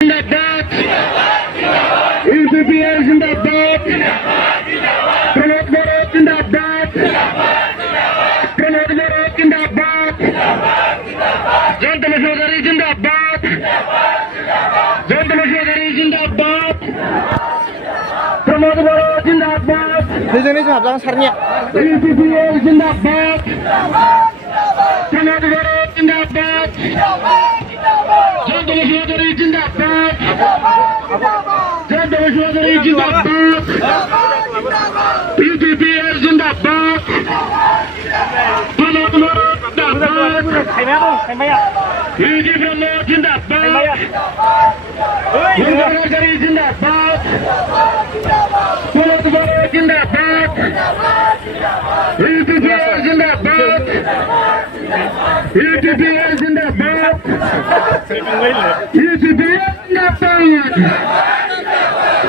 जिंदाबाद यूपीपीएल जिंदाबाद प्रमोद बोरो जिंदाबाद प्रमोद बोरो जिंदाबाद जयंत मशोदरी जिंदाबाद जयंत मशोदरी जिंदाबाद प्रमोद बोरो जिंदाबाद यूपीपीएल जिंदाबाद प्रमोद बोरो जिंदाबाद जयंत मशोदरी जिंदाबाद जयंत मशोदरी जिंदाबाद यूपीपीएल जिंदाबाद प्रमोद बोरो जिंदाबाद यूजी प्रमोद जिंदाबाद जयंत मशोदरी जिंदाबाद प्रमोद बोरो जिंदाबाद यूपीपीएल जिंदाबाद यूपीपीएल जिंदाबाद यूपीपीएल जिंदाबाद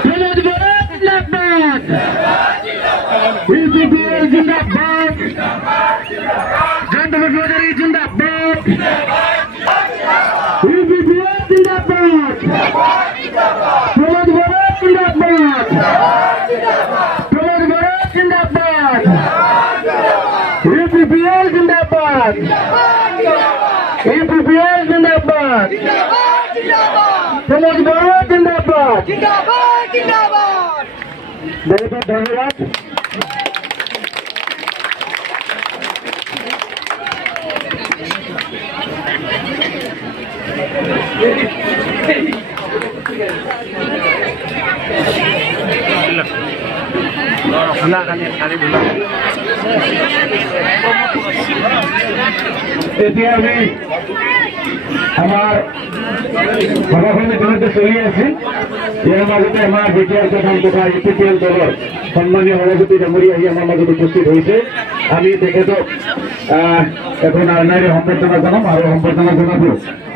प्रमोद बोरो जिंदाबाद यूपीपीएल जिंदाबाद जयंत मशोदरी जिंदाबाद यूपीपीएल जिंदाबाद प्रमोद बोरो जिंदाबाद प्रमोद बोरो जिंदाबाद यूपीपीएल जिंदाबाद यूपीपीएल जिंदाबाद प्रमोद बोरो जिंदाबाद बहुत बहुत धन्यवाद। এতিয়া আমি আমাৰ সভাখনে যেনেকৈ চলি আছে ইয়াৰ মাজতে আমাৰ বিটিআৰ প্ৰধান তথা ইউপিপিএল দলৰ সন্মানীয় সভাপতি ডাঙৰীয়া আহি আমাৰ মাজত উপস্থিত হৈছে। আমি তেখেতক এখন আইনাৰী সম্বৰ্ধনা জনাম আৰু সম্বৰ্ধনা জনাব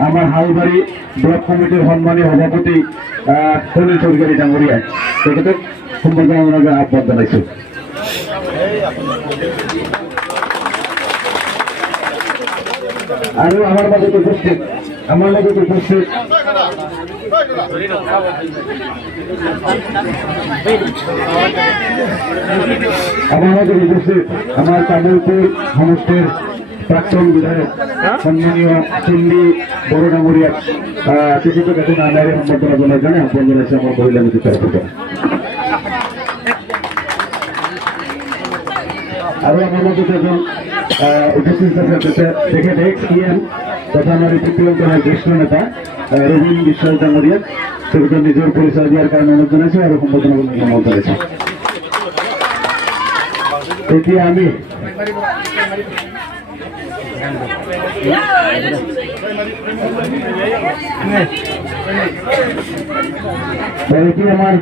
আমাৰ হালবাৰী ব্লক কমিটিৰ সন্মানীয় সভাপতি সুনীল চৌধুৰী ডাঙৰীয়াই। তেখেতক সম্বৰ্ধনা জনাবলৈ আহ্বান জনাইছোঁ। আৰু আমাৰ মাজত উপস্থিত আমাৰ মাজত উপস্থিত আমাৰ তামোলপুৰ সমষ্টিৰ প্ৰাক্তন বিধায়ক সন্মানীয় চুন্দি বড়ো ডাঙৰীয়াক তেখেতক এখন আইনাৰী সম্বৰ্ধনা জনাই কাৰণে আহ্বান জনাইছে আমাৰ মহিলা নীতি তৰফৰ পৰা। আৰু আমাৰ মাজত এজন উপস্থিত আছে তেখেত এক্স পিএম তথা আমাৰ ইউপিপিএল দলৰ জ্যেষ্ঠ নেতা ৰবীন বিশ্বাস ডাঙৰীয়াক তেখেতৰ নিজৰ পৰিচয় দিয়াৰ কাৰণে অনুৰোধ জনাইছে আৰু সম্বৰ্ধনা জনাব জনাইছে। এতিয়া আমি এতিয়া আমাৰ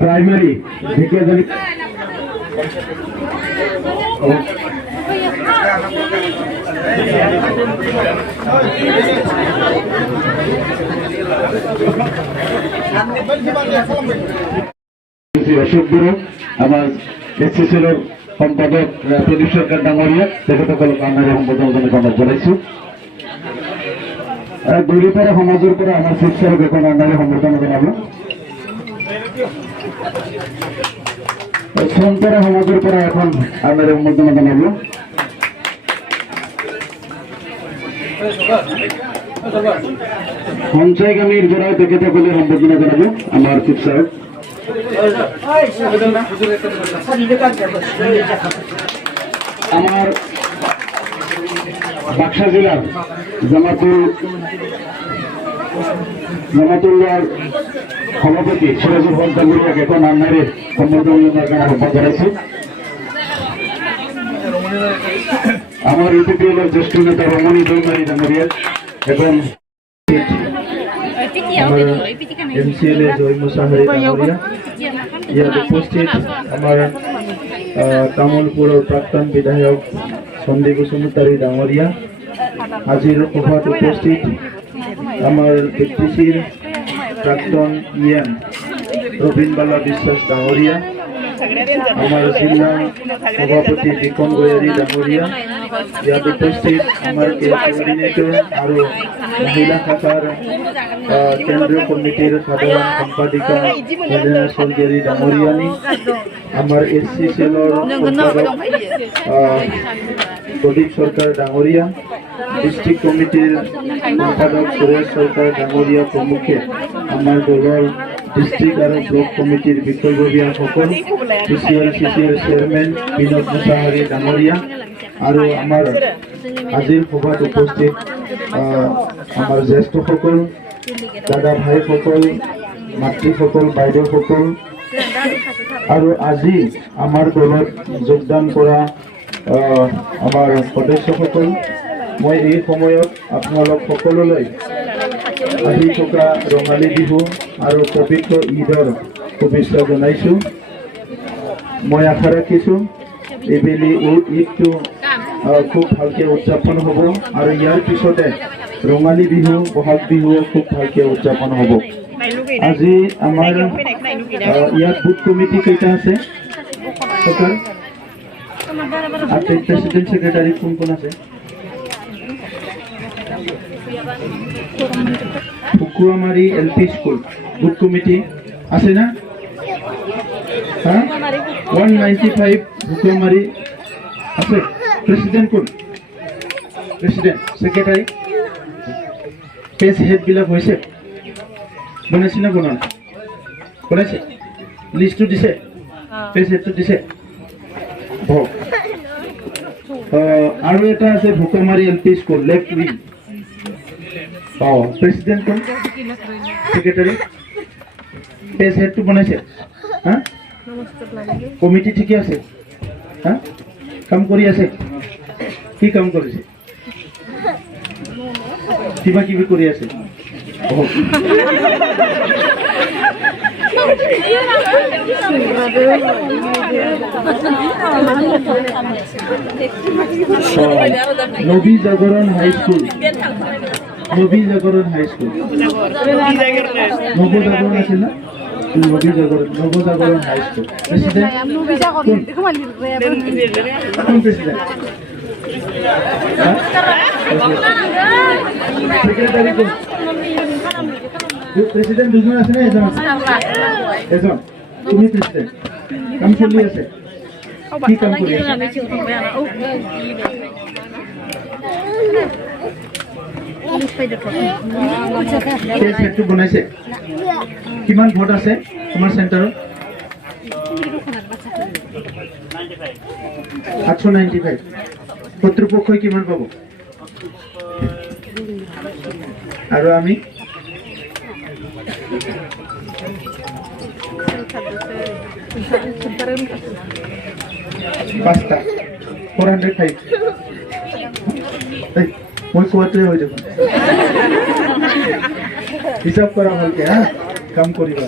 প্ৰাইমাৰী ঢেকিয়াজুলি অশোক বড়ো আমাৰ এছচিচিএলৰ সম্পাদক প্ৰদীপ সৰকাৰ ডাঙৰীয়া তেখেতসকলক আইনাৰী সম্বৰ্ধনা জনাইছোঁ। গৰিপাৰা সমাজৰ পৰা আমাৰ শিৱসাৰক এখন আইনাৰী সম্বৰ্ধনা জনাব। সন্তৰা সমাজৰ পৰা এখন আইনাৰী সম্বৰ্ধনা জনাব। সঞ্চয়গামীৰ পৰাও তেখেতসকলে সম্বৰ্ধনা জনাব আমাৰ শিৱসাৰক। আমাৰ বাক্সা জিলাৰ জামাতুল্লাৰ সভাপতি সিৰাজুল হক ডাঙৰীয়াক এখন আইনাৰী সম্বৰ্ধনা জনোৱাৰ কাৰণে আহ্বান জনাইছোঁ। আমাৰ ইউপিপিএলৰ জ্যেষ্ঠ নেতা ৰমণী দৈমাৰী ডাঙৰীয়াক এখন MCLA জয় মুছাহাৰী ডাঙৰীয়া ইয়াত উপস্থিত আমাৰ তামোলপুৰৰ প্ৰাক্তন বিধায়ক সন্দীপ বসুমতাৰী ডাঙৰীয়া আজিৰ সভাত উপস্থিত আমাৰ ডিপ্টিচিৰ প্ৰাক্তন EM ৰবীন বালা বিশ্বাস ডাঙৰীয়া আমাৰ জিলা সভাপতি বিকন গয়াৰী ডাঙৰীয়া ইয়াত উপস্থিত আমাৰ কোঅৰ্ডিনেটৰ আৰু মহিলা শাখাৰ কেন্দ্ৰীয় কমিটিৰ সাধাৰণ সম্পাদিকা মহিলা চৌধুৰী ডাঙৰীয়ানী, আমাৰ SC সেলৰ সম্পাদক প্ৰদীপ সরকার ডাঙৰীয়া, ডিস্ট্রিক্ট কমিটির সম্পাদক সুরেশ সরকার ডাঙৰীয়া প্রমুখে আমাৰ দলৰ ডিস্ট্রিক্ট আৰু ব্লক কমিটিৰ বিষয়ববীয়াসকল, CCL চেয়ারম্যান বিনোদ মুছাহাৰী ডাঙৰীয়া আৰু আমাৰ আজিৰ সভাত উপস্থিত আমাৰ জ্যেষ্ঠসকল, দাদা ভাইসকল, মাতৃসকল, বাইদেউসকল আৰু আজি আমাৰ দলত যোগদান কৰা আমাৰ সদস্যসকল, মই এই সময়ত আপোনালোক সকলোলৈ আহি থকা ৰঙালী বিহু আৰু পবিত্ৰ ঈদৰ শুভেচ্ছা জনাইছোঁ। মই আশা ৰাখিছোঁ এইবেলি ঈদটো খুব ভালকৈ উদযাপন হ'ব আৰু ইয়াৰ পিছতে ৰঙালী বিহু, বহাগ বিহু খুব ভালকৈ উদযাপন হ'ব। আজি আমাৰ ইয়াত বুথ কমিটি কেইটা আছে? প্রেসিডেন্ট সেক্রেটারি কোন কোন আছে? ফুকুয়ামারি LP স্কুল বুথ কমিটি আছে না? হ্যাঁ, 195 ফুকুয়ামারি আছে। প্রেসিডেন্ট কোন? প্রেসিডেন্ট সেক্রেটারি পেজ হেড বিলাক হৈছে বনাইছে না বনোৱা? বনাইছে, লিষ্টটো দিছে, পেজ হেডটো দিছে। আৰু এটা আছে ভুকামাৰী LP school left wing. President কোন? সেক্রেটারি পেজ হেডটো বনাইছে। হ্যাঁ, কমিটি ঠিকে আছে? হ্যাঁ, কাম কৰি আছে? কি কাম কৰিছে? কিবা কিবি কৰি আছে। নবী জাগরণ হাই স্কুল, নবী জাগরণ হাই স্কুল, নবজাগরণ আছে না? নবজাগরণ হাই স্কুল। প্রেসিডেন্ট কোন প্রেসিডেন্ট? সেক্রেটারি কোন? প্রেসিডেন্ট দুজন আছে না এজন আছে? এজন। তুমি প্রেসিডেন্ট, কাম চলি আছে? কি কাম কৰি আছে? সেটটো বনাইছে? কিমান ভোট আছে তোমাৰ চেণ্টাৰত? 895। কৰ্তৃপক্ষই কিমান পাব? আৰু আমি পাঁচটা 405। মই কোৱাটোৱে হৈ যাব, হিচাপ কৰা ভালকে। হা, কাম কৰিবা।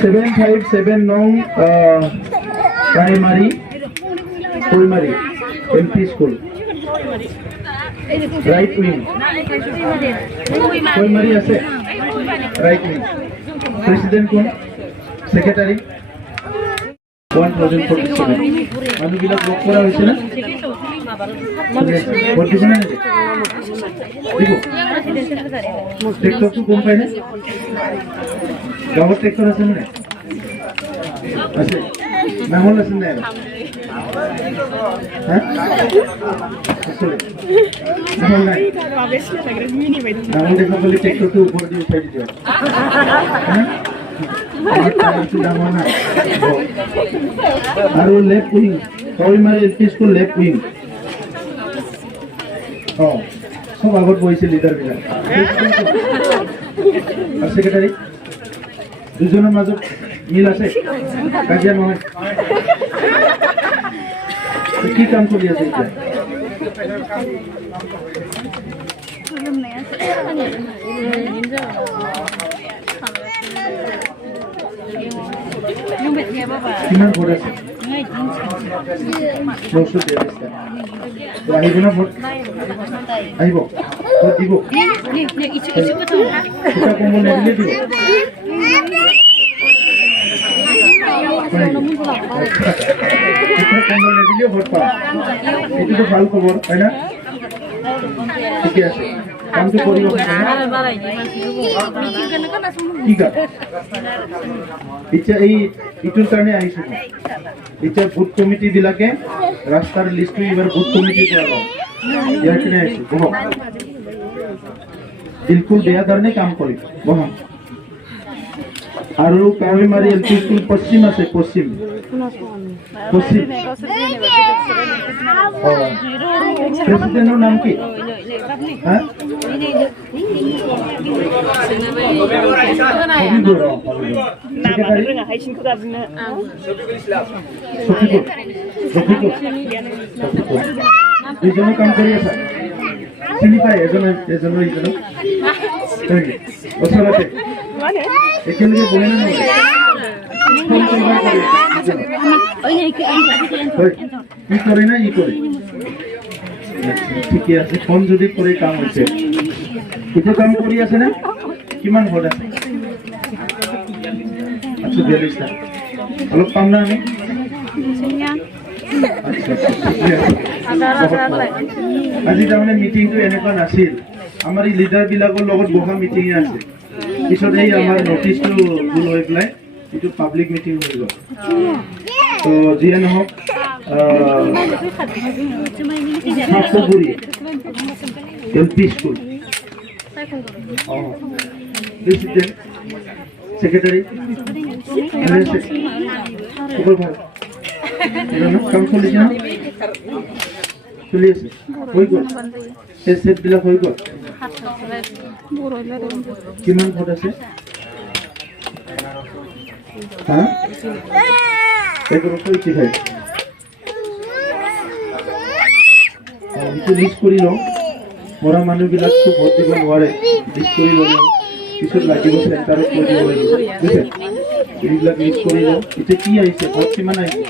7579 primary Koimari LP school right wing. Koimari আছে রাইট উইং। প্রেসিডেন্ট কোন? সেক্রেটারি 1047। মানুহবিলাক লগ কৰা হৈছে না? ভোট দিব নে নিদিয়ে? দিব। ট্ৰেক্টৰটো গম পাই নে? গাঁৱত ট্ৰেক্টৰ আছে নে? আছে। নামল আছে নাই? হ্যাঁ, নামল নাই। নামল দেখা পালে ট্ৰেক্টৰটো ওপৰ দি উঠাই দিছে। আৰু left wing Koimari LP school left wing. সব আগত বহিছে লিডাৰবিলাক। আৰু সেক্ৰেটাৰী দুজনৰ মাজত মিল আছে, কাজিয়া নহয়। কি কাম চলি আছে এতিয়া? কিমান ভোট আছে? 943টা। আহিব না ভোট? আহিব, ভোট দিব। এটা কমল নিদিলে দিব। কম্বল নিদিলেও ভোট পাম এইটোতো ভাল খবৰ হয় না ঠিকে আছে কামটো কৰিব কি কাম এতিয়া ইটোৰ কাৰণে আহিছো এতিয়া বুথ কমিটি বিলাকে ৰাস্তাৰ লিষ্টটো এইবাৰ বুথ কমিটিৰ পৰা লওঁ ইয়াৰ কাৰণে আহিছো বহক বিলকুল বেয়া ধৰণে কাম কৰিম বহক আৰু কাৱৈমাৰী এল পি স্কুল পশ্চিম আছে পশ্চিম প্ৰেচিডেণ্টৰ নাম কি দুজনে কাম কৰি আছা চিনি পায় এজনৰ ইজনক ওচৰতে একেলগে বহি কি কৰে না ই কৰে ঠিকে আছে ফোন যদি কৰি কাম হৈছে এইটো কাম কৰি আছে না কিমান ভোট আছে আচ্ছা 42টা অলপ পাম না আমি আজি তাৰমানে মিটিংটো এনেকুৱা নাছিল আমাৰ এই লিডাৰ বিলাকৰ লগত বহা মিটিং আছে পিছত এই আমাৰ নটিছটো ভুল হৈ পেলাই এইটো পাব্লিক মিটিং হৈ গ'ল তো যিয়ে নহওক Satpuri L P school president secretary খবৰ ভাল কাম চলিছে না চলি আছে হৈ গ'ল টেষ্ট বিলাক হৈ গ'ল কিমান ভোট আছে হা 1185 লিষ্ট কৰি লওঁ মৰা মানুহবিলাকতো ভোট দিব নোৱাৰে লিষ্ট কৰি ল'ব পিছত লাগিব চেণ্টাৰত কৰি দিব লাগিব বুজিছে এইবিলাক লিষ্ট কৰি লওঁ এতিয়া কি আহিছে ভোট কিমান আহিছে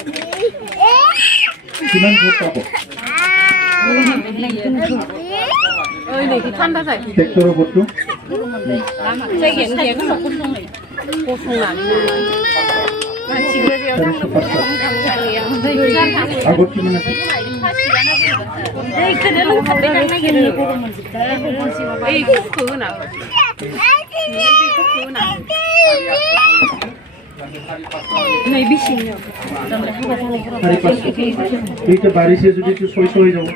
কিমান ভোট পাব ট্ৰেক্টৰৰ ভোটটো আগত কিমান আছে এইটা বাড়িছে যদি একটু সই সই যাব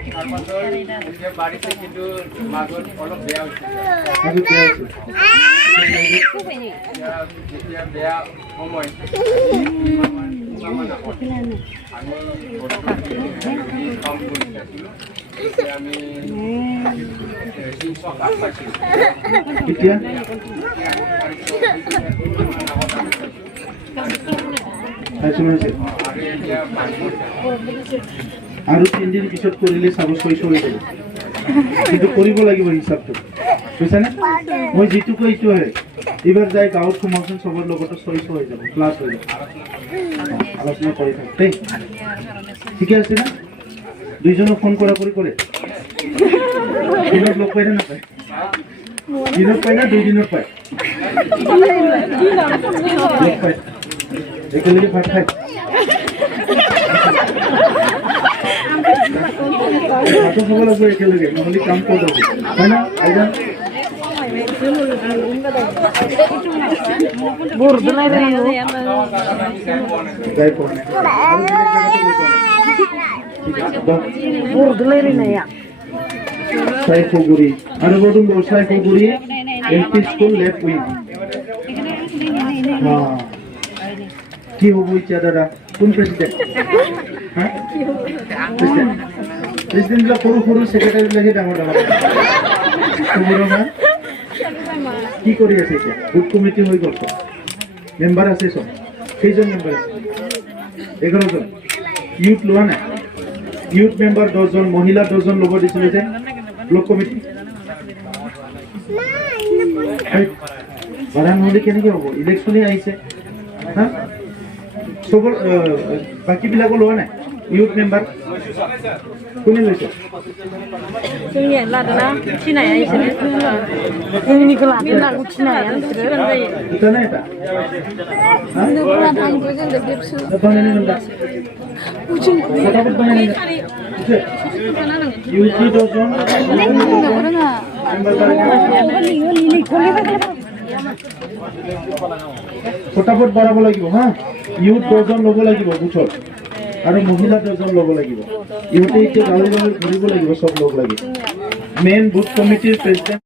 আৰু 3 দিন পিছত কৰিলে চাব সই সই যাব কিন্তু কৰিব লাগিব হিচাপটো বুজিছানে মই যিটো কৈছো হে এবাৰ যাই গাঁৱত সোমাওঁচোন চবৰ লগত সই হৈ যাব ক্লাছ হৈ যাব আলোচনা কৰি থাক দেই ঠিকে আছে না দুইজনক ফোন কৰা কৰে দিনত লগ পাই না নাপায় দিনত পাই না 2 দিনত পায় লগ পায় একেলগে ভাত খাই ভাতো খাব লাগিব একেলগে নহ'লে কাম ক'ত হ'ব হয় না আইজা সাইফুগুৰি আৰু বদুম সাইফুগুৰি এলপি স্কুল লেফট উইং কি হ'ব ইচ্ছা দাদা কোন প্ৰেচিডেণ্ট প্ৰেচিডেণ্টবিলাক সৰু ছেক্ৰেটাৰীবিলাকে ডাঙৰ কি কৰি আছে এতিয়া বুথ কমিটি হৈ গ'ল মেম্বাৰ আছে চব কেইজন মেম্বাৰ আছে 11 জন ইউথ লোৱা নাই ইউথ মেম্বাৰ 10 জন মহিলা 10 জন ল'ব দিছিলে যে ব্লক কমিটি বাঢ়া নহ'লে কেনেকৈ হ'ব ইলেকশ্যনে আহিছে হা চবৰ বাকীবিলাকো লোৱা নাই ইউথ মেম্বাৰ কোনে লৈছে जोंनिया लादोना फिनाया इसोरो जोंनिखौ लादों फिनाया बिसोरो जायो এটা না এটা जोंना थांगो जों देबसु বানানি নন্দা ফটাফট বানানি ইউটি ডজন ফটাফট বঢ়াব লাগিব হা ইউথ ডজন ল'ব লাগিব বুথত আৰু মহিলা ডজন ল'ব লাগিব ইহঁতে এতিয়া গাঁৱে গাঁৱে ঘূৰিব লাগিব চব লগ লাগি মেইন বুথ কমিটিৰ প্ৰেচিডেণ্ট